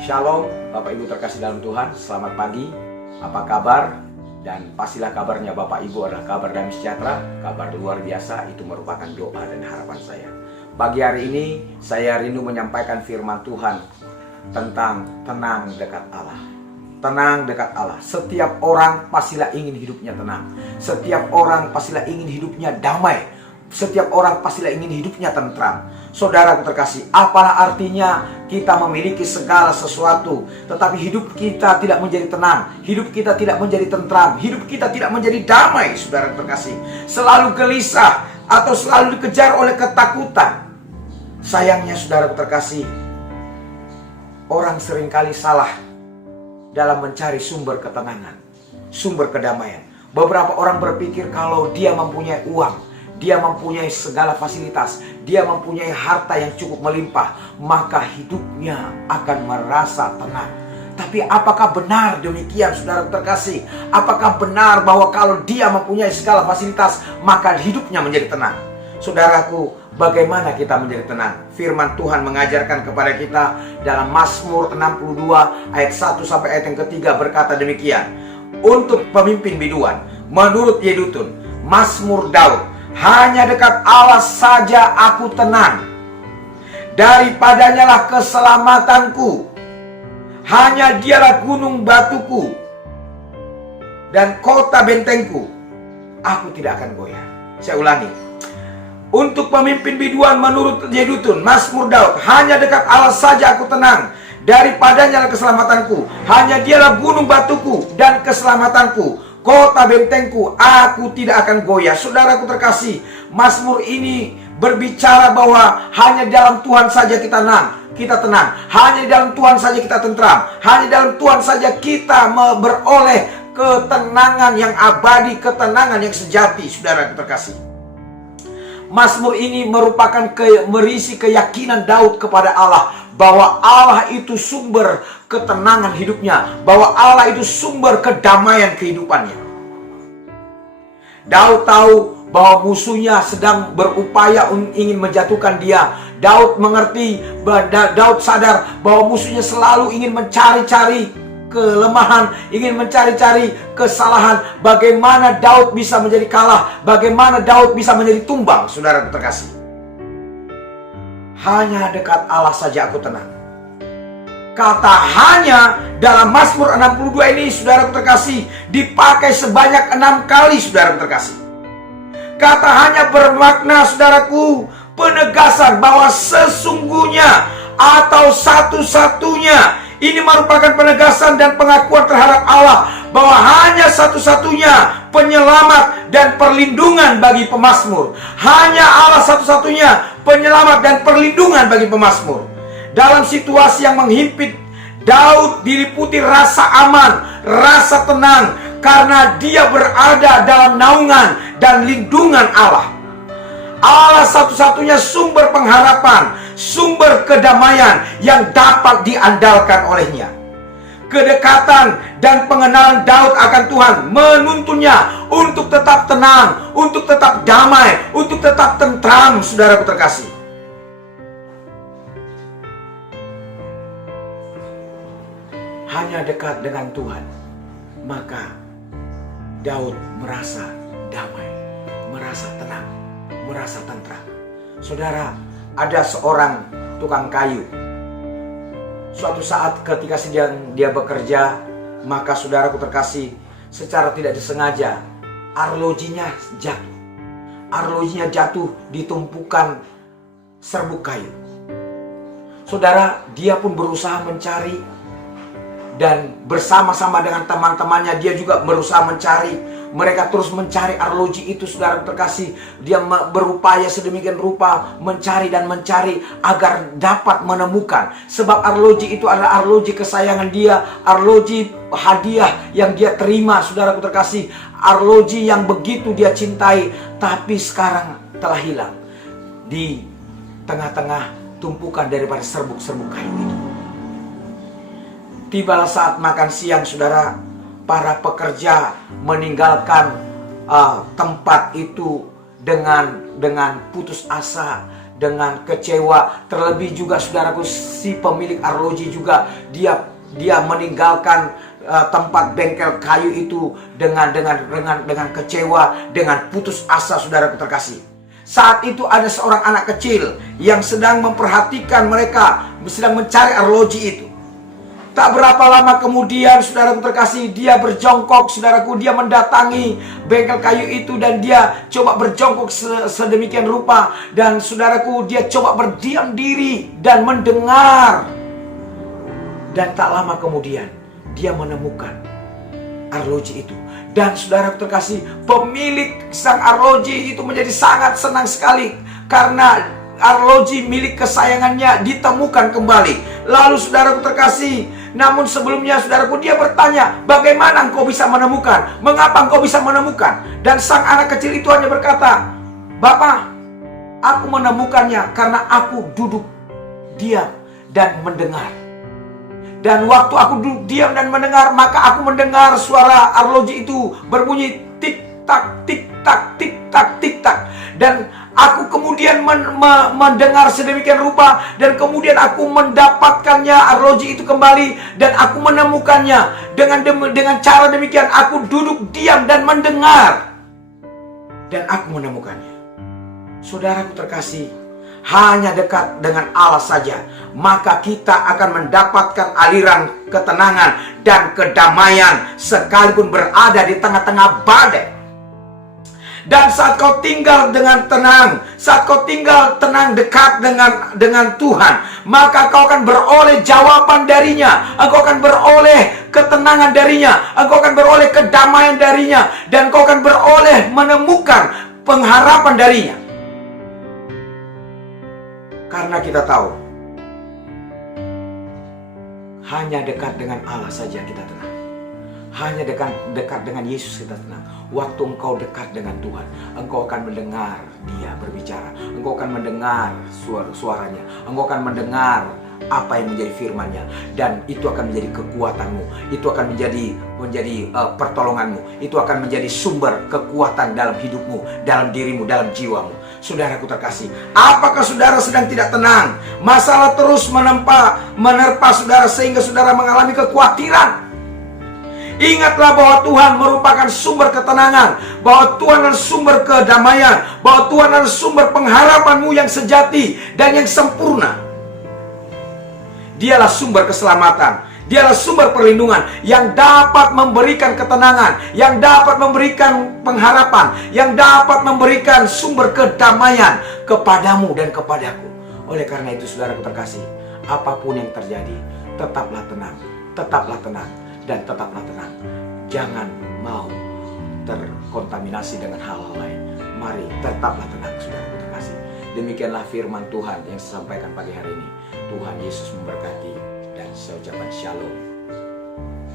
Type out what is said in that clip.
Shalom, Bapak Ibu terkasih dalam Tuhan, selamat pagi. Apa kabar? Dan pastilah kabarnya Bapak Ibu adalah kabar damai sejahtera, kabar luar biasa. Itu merupakan doa dan harapan saya. Pagi hari ini saya rindu menyampaikan firman Tuhan tentang tenang dekat Allah. Tenang dekat Allah. Setiap orang pastilah ingin hidupnya tenang. Setiap orang pastilah ingin hidupnya damai. Setiap orang pastilah ingin hidupnya tentram. Saudaraku terkasih, apalah artinya kita memiliki segala sesuatu, tetapi hidup kita tidak menjadi tenang, hidup kita tidak menjadi tentram, hidup kita tidak menjadi damai, saudara terkasih. Selalu gelisah atau selalu dikejar oleh ketakutan. Sayangnya saudara terkasih, orang seringkali salah dalam mencari sumber ketenangan, sumber kedamaian. Beberapa orang berpikir kalau dia mempunyai uang, dia mempunyai segala fasilitas, dia mempunyai harta yang cukup melimpah, maka hidupnya akan merasa tenang. Tapi apakah benar demikian, saudara terkasih? Apakah benar bahwa kalau dia mempunyai segala fasilitas, maka hidupnya menjadi tenang? Saudaraku, bagaimana kita menjadi tenang? Firman Tuhan mengajarkan kepada kita dalam Mazmur 62 ayat 1 sampai ayat yang ketiga berkata demikian. Untuk pemimpin biduan, menurut Yedutun, Mazmur Daud, hanya dekat Allah saja aku tenang, daripadanya lah keselamatanku. Hanya dialah gunung batuku dan kota bentengku, aku tidak akan goyah. Saya ulangi. Untuk pemimpin biduan menurut Yedutun, Mazmur Daud, hanya dekat Allah saja aku tenang, daripadanya lah keselamatanku. Hanya dialah gunung batuku dan keselamatanku, kota bentengku, aku tidak akan goyah. Saudaraku terkasih, Mazmur ini berbicara bahwa hanya dalam Tuhan saja kita tenang, hanya dalam Tuhan saja kita tentram, hanya dalam Tuhan saja kita beroleh ketenangan yang abadi, ketenangan yang sejati. Saudaraku terkasih, Mazmur ini merupakan merisi keyakinan Daud kepada Allah, bahwa Allah itu sumber ketenangan hidupnya, bahwa Allah itu sumber kedamaian kehidupannya. Daud tahu bahwa musuhnya sedang berupaya ingin menjatuhkan dia. Daud mengerti, Daud sadar bahwa musuhnya selalu ingin mencari-cari kelemahan, ingin mencari-cari kesalahan. Bagaimana Daud bisa menjadi kalah? Bagaimana Daud bisa menjadi tumbang? Saudara terkasih, hanya dekat Allah saja aku tenang. Kata hanya dalam Mazmur 62 ini, saudara terkasih, dipakai sebanyak 6 kali, saudara terkasih. Kata hanya bermakna, saudaraku, penegasan bahwa sesungguhnya atau satu-satunya. Ini merupakan penegasan dan pengakuan terhadap Allah bahwa hanya satu-satunya penyelamat dan perlindungan bagi pemazmur. Hanya Allah satu-satunya penyelamat dan perlindungan bagi pemazmur. Dalam situasi yang menghimpit, Daud diliputi rasa aman, rasa tenang, karena dia berada dalam naungan dan lindungan Allah. Allah satu-satunya sumber pengharapan, sumber kedamaian yang dapat diandalkan olehnya. Kedekatan dan pengenalan Daud akan Tuhan menuntunnya untuk tetap tenang, untuk tetap damai, untuk tetap tentram, saudaraku terkasih. Hanya dekat dengan Tuhan, maka Daud merasa damai, merasa tenang, merasa tentram. Saudara, ada seorang tukang kayu. Suatu saat ketika sedang dia bekerja, maka saudaraku terkasih, secara tidak disengaja arlojinya jatuh. Arlojinya jatuh di tumpukan serbuk kayu. Saudara, dia pun berusaha mencari, dan bersama-sama dengan teman-temannya dia juga berusaha mencari. Mereka terus mencari arloji itu, saudara terkasih. Dia berupaya sedemikian rupa mencari dan mencari agar dapat menemukan. Sebab arloji itu adalah arloji kesayangan dia, arloji hadiah yang dia terima, saudara terkasih. Arloji yang begitu dia cintai, tapi sekarang telah hilang di tengah-tengah tumpukan daripada serbuk-serbuk kayu itu. Tibalah saat makan siang, saudara, para pekerja meninggalkan tempat itu dengan putus asa, dengan kecewa. Terlebih juga saudaraku, si pemilik arloji juga dia meninggalkan tempat bengkel kayu itu dengan kecewa, dengan putus asa, saudaraku terkasih. Saat itu ada seorang anak kecil yang sedang memperhatikan mereka, sedang mencari arloji itu. Tak berapa lama kemudian, saudaraku terkasih, dia berjongkok, saudaraku, dia mendatangi bengkel kayu itu dan dia coba berjongkok sedemikian rupa. Dan saudaraku, dia coba berdiam diri dan mendengar. Dan tak lama kemudian, dia menemukan arloji itu. Dan saudaraku terkasih, pemilik sang arloji itu menjadi sangat senang sekali karena arloji milik kesayangannya ditemukan kembali. Lalu saudaraku terkasih, namun sebelumnya saudaraku, dia bertanya, bagaimana engkau bisa menemukan? Mengapa engkau bisa menemukan? Dan sang anak kecil itu hanya berkata, Bapak, aku menemukannya karena aku duduk diam dan mendengar. Dan waktu aku duduk diam dan mendengar, maka aku mendengar suara arloji itu berbunyi tik-tak, tik-tak, tik-tak, tik-tak. Dan aku kemudian mendengar sedemikian rupa, dan kemudian aku mendapatkannya arloji itu kembali, dan aku menemukannya. Dengan cara demikian aku duduk diam dan mendengar, dan aku menemukannya. Saudaraku terkasih, hanya dekat dengan Allah saja, maka kita akan mendapatkan aliran ketenangan dan kedamaian sekalipun berada di tengah-tengah badai. Dan saat kau tinggal dengan tenang, saat kau tinggal tenang dekat dengan Tuhan, maka kau akan beroleh jawaban darinya, engkau akan beroleh ketenangan darinya, engkau akan beroleh kedamaian darinya, dan kau akan beroleh menemukan pengharapan darinya. Karena kita tahu, hanya dekat dengan Allah saja kita tenang. Hanya dekat dengan Yesus kita tenang. Waktu engkau dekat dengan Tuhan, engkau akan mendengar Dia berbicara. Engkau akan mendengar suaranya. Engkau akan mendengar apa yang menjadi firman-Nya. Dan itu akan menjadi kekuatanmu. Itu akan menjadi pertolonganmu. Itu akan menjadi sumber kekuatan dalam hidupmu, dalam dirimu, dalam jiwamu. Saudaraku terkasih, apakah saudara sedang tidak tenang? Masalah terus menerpa saudara sehingga saudara mengalami kekhawatiran. Ingatlah bahwa Tuhan merupakan sumber ketenangan, bahwa Tuhan adalah sumber kedamaian, bahwa Tuhan adalah sumber pengharapanmu yang sejati dan yang sempurna. Dialah sumber keselamatan, Dialah sumber perlindungan yang dapat memberikan ketenangan, yang dapat memberikan pengharapan, yang dapat memberikan sumber kedamaian kepadamu dan kepadaku. Oleh karena itu, saudaraku terkasih, apapun yang terjadi, tetaplah tenang, dan tetaplah tenang. Jangan mau terkontaminasi dengan hal-hal lain. Mari tetaplah tenang, saudaraku terkasih. Demikianlah firman Tuhan yang saya sampaikan pagi hari ini. Tuhan Yesus memberkati, dan saya ucapkan shalom.